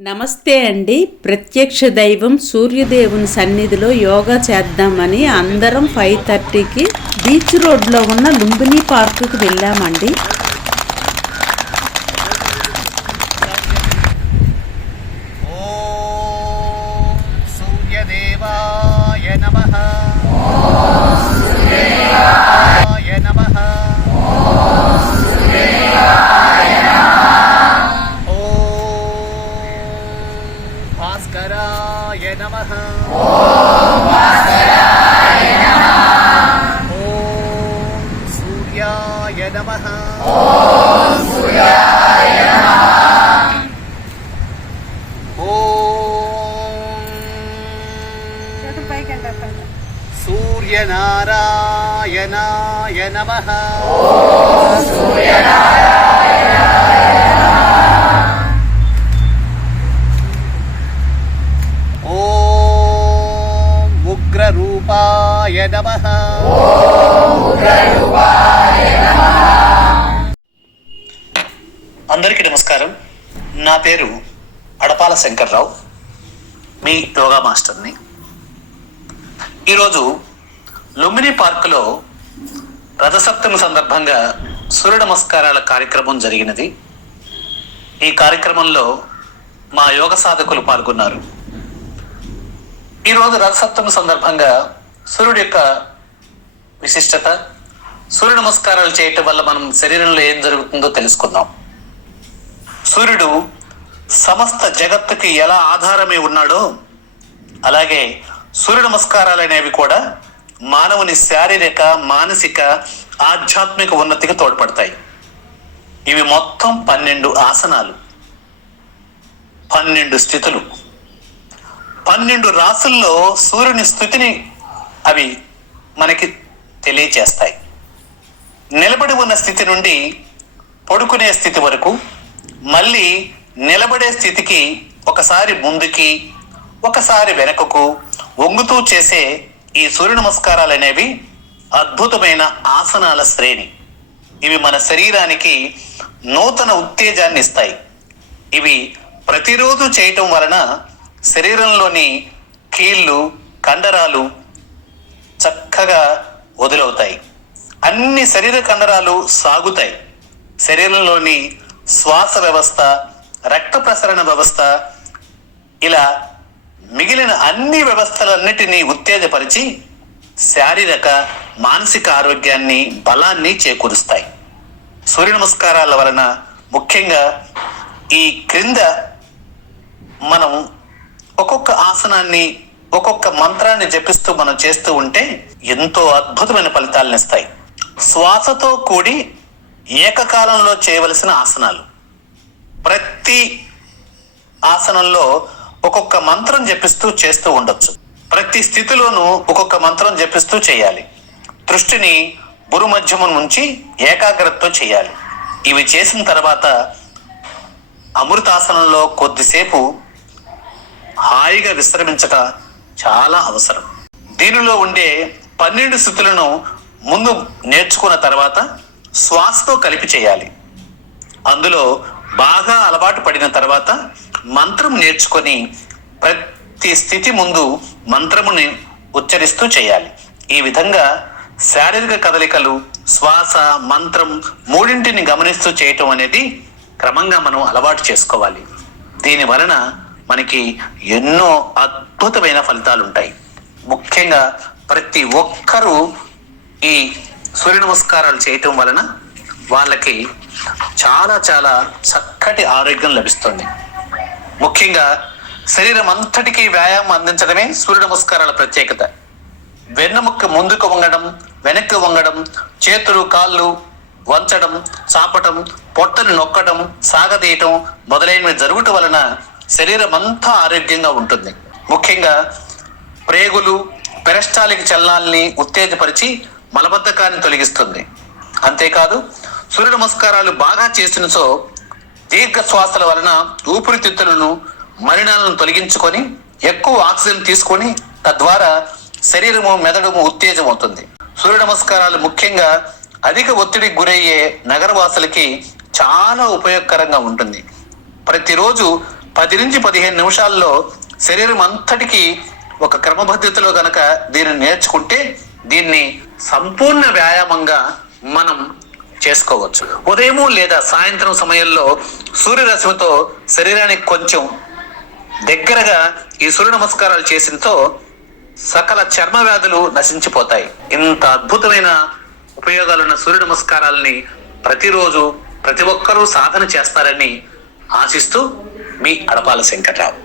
నమస్తే అండి. ప్రత్యక్ష దైవం సూర్యదేవుని సన్నిధిలో యోగా చేద్దామని అందరం ఫైవ్ థర్టీకి బీచ్ రోడ్లో ఉన్న లుంబిని పార్కుకి వెళ్ళామండి. భాస్కరాయ నమ ఓం సూర్యాయ నమ సూర్యనారాయణాయ నమ సూర్యనారాయణ అందరికి అందరికీ నమస్కారం. నా పేరు అడపాల శంకర్రావు మీ యోగా మాస్టర్ని. ఈరోజు లుంబిని పార్కులో రథసప్తమి సందర్భంగా సూర్య నమస్కారాల కార్యక్రమం జరిగినది. ఈ కార్యక్రమంలో మా యోగ సాధకులు పాల్గొన్నారు. ఈరోజు రథసప్తమి సందర్భంగా సూర్యుడి యొక్క విశిష్టత సూర్య నమస్కారాలు చేయటం వల్ల మనం శరీరంలో ఏం జరుగుతుందో తెలుసుకుందాం. సూర్యుడు సమస్త జగత్తుకి ఎలా ఆధారమై ఉన్నాడో అలాగే సూర్య నమస్కారాలు అనేవి కూడా మానవుని శారీరక మానసిక ఆధ్యాత్మిక ఉన్నతికి తోడ్పడతాయి. ఇవి మొత్తం పన్నెండు ఆసనాలు. పన్నెండు స్థితులు. పన్నెండు రాసుల్లో సూర్యుని స్థితిని అవి మనకి తెలియచేస్తాయి. నిలబడి ఉన్న స్థితి నుండి పడుకునే స్థితి వరకు మళ్ళీ నిలబడే స్థితికి ఒకసారి ముందుకి ఒకసారి వెనకకు వంగుతూ చేసే ఈ సూర్య నమస్కారాలు అనేవి అద్భుతమైన ఆసనాల శ్రేణి. ఇవి మన శరీరానికి నూతన ఉత్తేజాన్ని ఇస్తాయి. ఇవి ప్రతిరోజు చేయటం వలన శరీరంలోని కీళ్ళు కండరాలు చక్కగా వదులవుతాయి. అన్ని శరీర కండరాలు సాగుతాయి. శరీరంలోని శ్వాస వ్యవస్థ రక్త ప్రసరణ వ్యవస్థ ఇలా మిగిలిన అన్ని వ్యవస్థలన్నిటినీ ఉత్తేజపరిచి శారీరక మానసిక ఆరోగ్యాన్ని బలాన్ని చేకూరుస్తాయి. సూర్య నమస్కారాల వలన ముఖ్యంగా ఈ క్రింద మనం ఒక్కొక్క ఆసనాన్ని ఒక్కొక్క మంత్రాన్ని జపిస్తూ మనం చేస్తూ ఉంటే ఎంతో అద్భుతమైన ఫలితాలను ఇస్తాయి. శ్వాసతో కూడి ఏకకాలంలో చేయవలసిన ఆసనాలు. ప్రతి ఆసనంలో ఒక్కొక్క మంత్రం జపిస్తూ చేస్తూ ఉండొచ్చు. ప్రతి స్థితిలోనూ ఒక్కొక్క మంత్రం జపిస్తూ చేయాలి. దృష్టిని గురు మధ్యమం నుంచి ఏకాగ్రతతో చేయాలి. ఇవి చేసిన తర్వాత అమృతాసనంలో కొద్దిసేపు హాయిగా విశ్రమించక చాలా అవసరం. దీనిలో ఉండే పన్నెండు స్థితులను ముందు నేర్చుకున్న తర్వాత శ్వాసతో కలిపి చేయాలి. అందులో బాగా అలవాటు పడిన తర్వాత మంత్రం నేర్చుకొని ప్రతి స్థితి ముందు మంత్రముని ఉచ్చరిస్తూ చేయాలి. ఈ విధంగా శారీరక కదలికలు శ్వాస మంత్రం మూడింటిని గమనిస్తూ చేయటం అనేది క్రమంగా మనం అలవాటు చేసుకోవాలి. దీని వలన మనకి ఎన్నో అద్భుతమైన ఫలితాలు ఉంటాయి ముఖ్యంగా ప్రతి ఒక్కరూ ఈ సూర్య నమస్కారాలు చేయటం వలన వాళ్ళకి చాలా చాలా చక్కటి ఆరోగ్యం లభిస్తుంది. ముఖ్యంగా శరీరం అంతటికీ వ్యాయామం అందించడమే సూర్య నమస్కారాల ప్రత్యేకత. వెన్నెముక్క ముందుకు వంగడం వెనక్కి వంగడం చేతులు కాళ్ళు వంచడం చాపటం పొట్టను నొక్కడం సాగదీయటం మొదలైనవి జరుగుట వలన శరీరం అంతా ఆరోగ్యంగా ఉంటుంది. ముఖ్యంగా ప్రేగులు పెరస్టాలిక్ చలనాల్ని ఉత్తేజపరిచి మలబద్ధకాన్ని తొలగిస్తుంది. అంతేకాదు సూర్య నమస్కారాలు బాగా చేసినచో దీర్ఘ శ్వాసల వలన ఊపిరితిత్తులను మలినాలను తొలగించుకొని ఎక్కువ ఆక్సిజన్ తీసుకొని తద్వారా శరీరము మెదడుము ఉత్తేజం అవుతుంది సూర్య నమస్కారాలు ముఖ్యంగా అధిక ఒత్తిడికి గురయ్యే నగరవాసులకి చాలా ఉపయోగకరంగా ఉంటుంది. ప్రతిరోజు పది నుంచి పదిహేను నిమిషాల్లో శరీరం అంతటికి ఒక క్రమబద్ధతలో గనక దీన్ని నేర్చుకుంటే దీన్ని సంపూర్ణ వ్యాయామంగా మనం చేసుకోవచ్చు. ఉదయము లేదా సాయంత్రం సమయంలో సూర్యరశ్మితో శరీరానికి కొంచెం దగ్గరగా ఈ సూర్య నమస్కారాలు చేసినతో సకల చర్మ వ్యాధులు నశించిపోతాయి. ఇంత అద్భుతమైన ఉపయోగాలున్న సూర్య నమస్కారాలని ప్రతిరోజు ప్రతి ఒక్కరూ సాధన చేస్తారని ఆశిస్తూ మీ అడపాల శంకర్రావు.